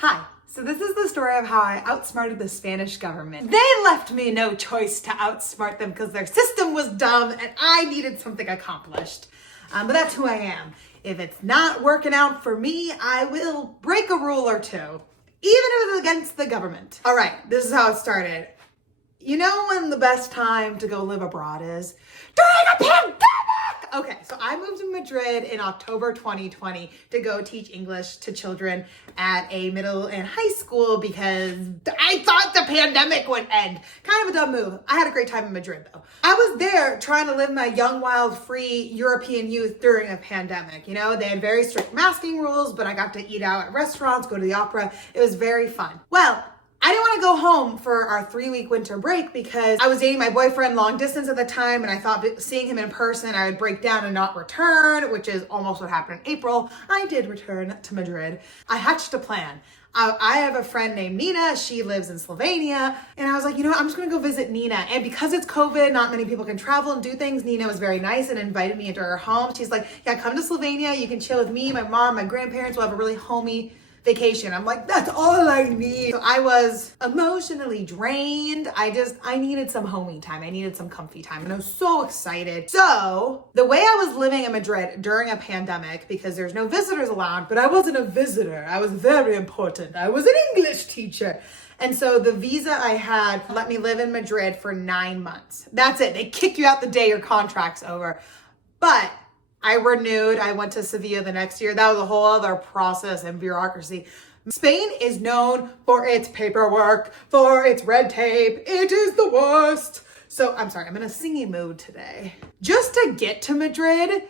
Hi, so this is the story of how I outsmarted the Spanish government. They left me no choice to outsmart them because their system was dumb and I needed something accomplished. But that's who I am. If it's not working out for me, I will break a rule or two, even if it's against the government. All right, this is how it started. You know when the best time to go live abroad is? During a pandemic! Okay, so I moved to Madrid in October 2020 to go teach English to children at a middle and high school because I thought the pandemic would end. Kind of a dumb move. I had a great time in Madrid though. I was there trying to live my young, wild, free European youth during a pandemic. You know, they had very strict masking rules, but I got to eat out at restaurants, go to the opera. It was very fun. Well, I didn't want to go home for our 3-week winter break because I was dating my boyfriend long distance at the time and I thought seeing him in person, I would break down and not return, which is almost what happened in April. I did return to Madrid. I hatched a plan. I have a friend named Nina. She lives in Slovenia. And I was like, you know what? I'm just going to go visit Nina. And because it's COVID, not many people can travel and do things. Nina was very nice and invited me into her home. She's like, yeah, come to Slovenia. You can chill with me, my mom, my grandparents. We'll have a really homey vacation. I'm like, that's all I need. So I was emotionally drained. I needed some homey time. I needed some comfy time and I was so excited. So the way I was living in Madrid during a pandemic, because there's no visitors allowed, but I wasn't a visitor. I was very important. I was an English teacher. And so the visa I had let me live in Madrid for 9 months. That's it. They kick you out the day your contract's over. But I renewed. I went to Sevilla the next year. That was a whole other process and bureaucracy. Spain is known for its paperwork, for its red tape. It is the worst. So I'm sorry, I'm in a singing mood today. Just to get to Madrid,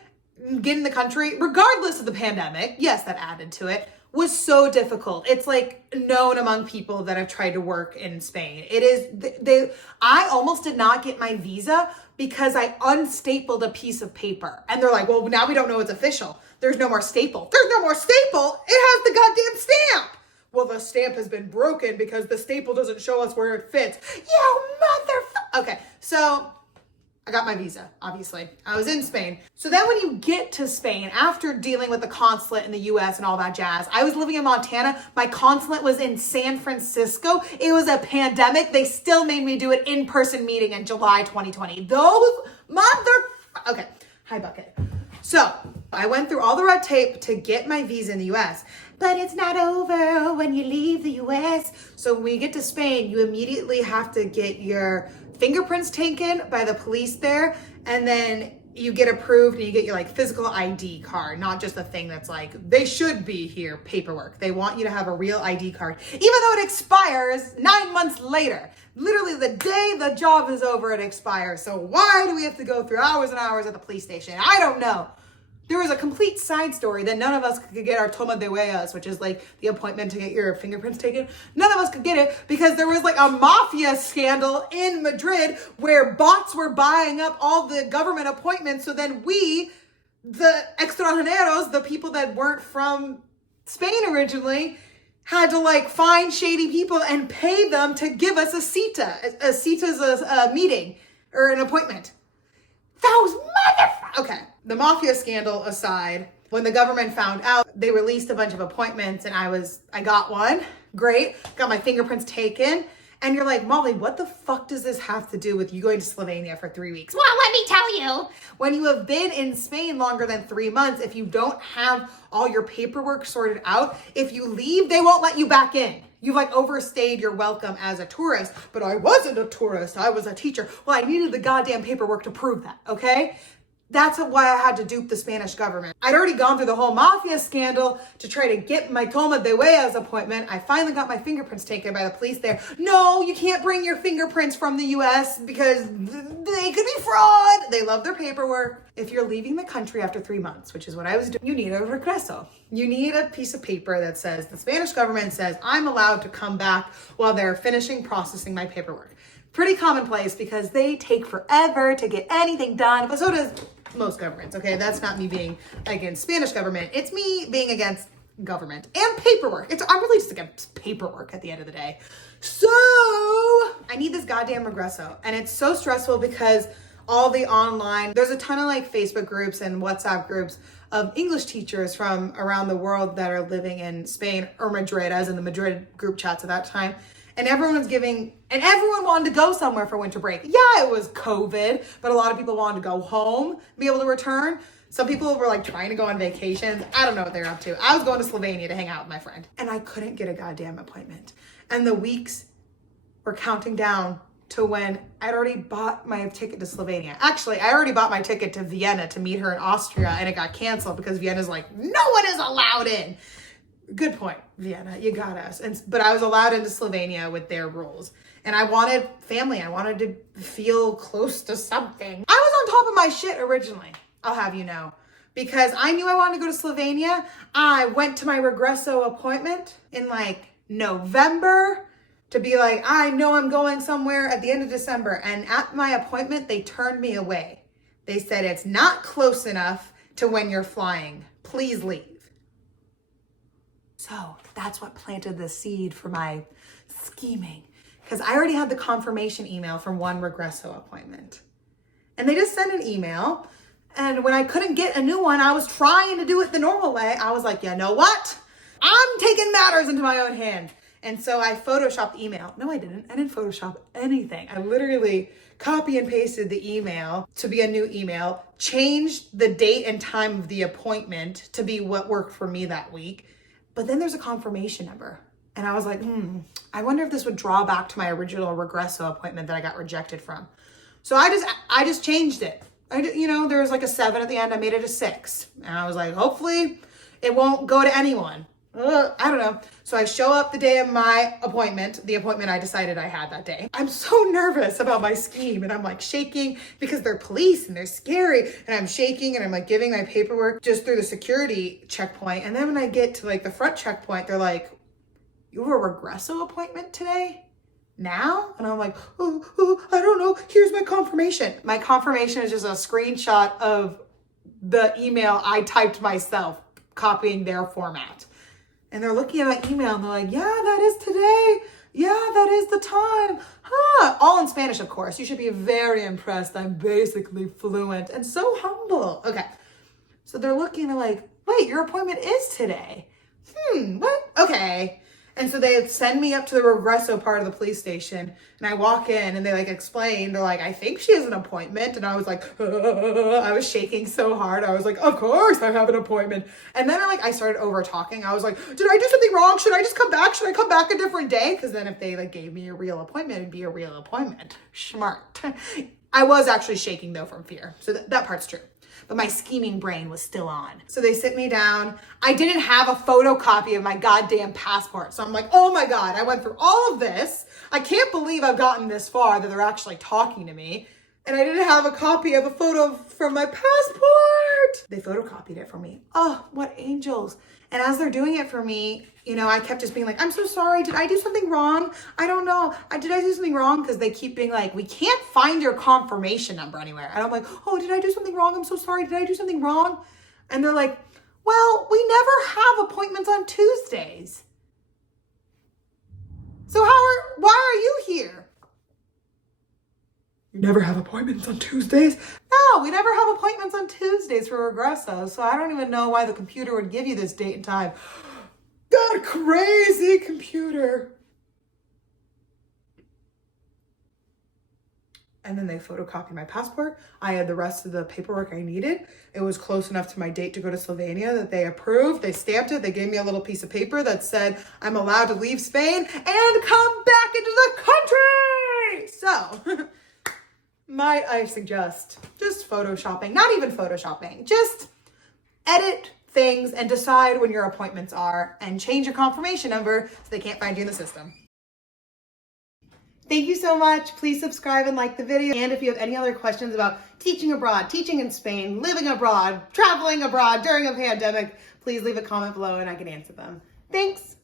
get in the country, regardless of the pandemic, yes, that added to it, was so difficult. It's like known among people that have tried to work in Spain. It is, I almost did not get my visa because I unstapled a piece of paper. And they're like, well, now we don't know it's official. There's no more staple. There's no more staple. It has the goddamn stamp. Well, the stamp has been broken because the staple doesn't show us where it fits. You motherfucker. Okay, so I got my visa, obviously. I was in Spain. So then when you get to Spain, after dealing with the consulate in the US and all that jazz, I was living in Montana. My consulate was in San Francisco. It was a pandemic. They still made me do an in-person meeting in July 2020. Those Okay, hi bucket. So I went through all the red tape to get my visa in the US, but it's not over when you leave the US. So when you get to Spain, you immediately have to get your fingerprints taken by the police there, and then you get approved and you get your like physical ID card, not just a thing that's like, they should be here paperwork. They want you to have a real ID card, even though it expires 9 months later. Literally the day the job is over, it expires. So why do we have to go through hours and hours at the police station? I don't know. There was a complete side story that none of us could get our toma de huellas, which is like the appointment to get your fingerprints taken. None of us could get it because there was like a mafia scandal in Madrid where bots were buying up all the government appointments. So then we, the extranjeros, the people that weren't from Spain originally, had to like find shady people and pay them to give us a cita. A cita is a meeting or an appointment. Those motherfuckers. Okay. The mafia scandal aside, when the government found out, they released a bunch of appointments and I got one. Great. Got my fingerprints taken. And you're like, Molly, what the fuck does this have to do with you going to Slovenia for 3 weeks? Well, let me tell you. When you have been in Spain longer than 3 months, if you don't have all your paperwork sorted out, if you leave, they won't let you back in. You've like overstayed your welcome as a tourist, but I wasn't a tourist. I was a teacher. Well, I needed the goddamn paperwork to prove that, okay? That's why I had to dupe the Spanish government. I'd already gone through the whole mafia scandal to try to get my toma de huellas appointment. I finally got my fingerprints taken by the police there. No, you can't bring your fingerprints from the US because they could be fraud. They love their paperwork. If you're leaving the country after 3 months, which is what I was doing, you need a regreso. You need a piece of paper that says the Spanish government says I'm allowed to come back while they're finishing processing my paperwork. Pretty commonplace because they take forever to get anything done, but so does most governments, okay? That's not me being against Spanish government. It's me being against government and paperwork. I'm really just against paperwork at the end of the day. So I need this goddamn regreso. And it's so stressful because all the online, there's a ton of like Facebook groups and WhatsApp groups of English teachers from around the world that are living in Spain or Madrid, as in the Madrid group chats at that time. And everyone wanted to go somewhere for winter break. Yeah, it was COVID, but a lot of people wanted to go home, be able to return. Some people were like trying to go on vacations. I don't know what they're up to. I was going to Slovenia to hang out with my friend, and I couldn't get a goddamn appointment. And the weeks were counting down to when I'd already bought my ticket to Slovenia. Actually, I already bought my ticket to Vienna to meet her in Austria, and it got canceled because Vienna's like, no one is allowed in. Good point, Vienna, you got us. But I was allowed into Slovenia with their rules. And I wanted family. I wanted to feel close to something. I was on top of my shit originally, I'll have you know, because I knew I wanted to go to Slovenia. I went to my Regreso appointment in like November to be like, I know I'm going somewhere at the end of December. And at my appointment, they turned me away. They said, it's not close enough to when you're flying. Please leave. So that's what planted the seed for my scheming, because I already had the confirmation email from one Regreso appointment. And they just sent an email. And when I couldn't get a new one, I was trying to do it the normal way. I was like, you know what? I'm taking matters into my own hands. And so I photoshopped the email. No, I didn't. I didn't Photoshop anything. I literally copy and pasted the email to be a new email, changed the date and time of the appointment to be what worked for me that week. But then there's a confirmation number. And I was like, I wonder if this would draw back to my original Regreso appointment that I got rejected from. So I just changed it. There was like a 7 at the end. I made it a 6. And I was like, hopefully it won't go to anyone. I don't know. So I show up the day of my appointment, the appointment I decided I had that day. I'm so nervous about my scheme, and I'm like shaking because they're police and they're scary, and I'm shaking and I'm like giving my paperwork just through the security checkpoint. And then when I get to like the front checkpoint, they're like, you have a Regreso appointment today? Now? And I'm like, I don't know. Here's my confirmation. My confirmation is just a screenshot of the email I typed myself, copying their format. And they're looking at my email and they're like, yeah, that is today. Yeah, that is the time. Huh. All in Spanish, of course. You should be very impressed. I'm basically fluent and so humble. Okay. So they're looking, they're like, wait, your appointment is today. What? Okay. And so they send me up to the Regreso part of the police station, and I walk in and they like explain, they're like, I think she has an appointment. And I was like, I was shaking so hard. I was like, of course I have an appointment. And then I started over talking. I was like, did I do something wrong? Should I just come back? Should I come back a different day? Because then if they like gave me a real appointment, it'd be a real appointment. Smart. I was actually shaking though from fear. So that part's true. But my scheming brain was still on. So they sit me down. I didn't have a photocopy of my goddamn passport. So I'm like, oh my God, I went through all of this. I can't believe I've gotten this far that they're actually talking to me. And I didn't have a copy of a photo from my passport. They photocopied it for me. Oh, what angels. And as they're doing it for me, I kept just being like, I'm so sorry. Did I do something wrong? I don't know. Did I do something wrong? Because they keep being like, we can't find your confirmation number anywhere. And I'm like, oh, did I do something wrong? I'm so sorry. Did I do something wrong? And they're like, well, we never have appointments on Tuesdays. So why are you here? You never have appointments on Tuesdays? No, we never have appointments on Tuesdays for Regreso, so I don't even know why the computer would give you this date and time. That crazy computer. And then they photocopied my passport. I had the rest of the paperwork I needed. It was close enough to my date to go to Slovenia that they approved. They stamped it. They gave me a little piece of paper that said I'm allowed to leave Spain and come back into the country. So might I suggest just photoshopping, not even photoshopping, just edit things and decide when your appointments are and change your confirmation number so they can't find you in the system. Thank you so much. Please subscribe and like the video. And if you have any other questions about teaching abroad, teaching in Spain, living abroad, traveling abroad during a pandemic, please leave a comment below and I can answer them. Thanks.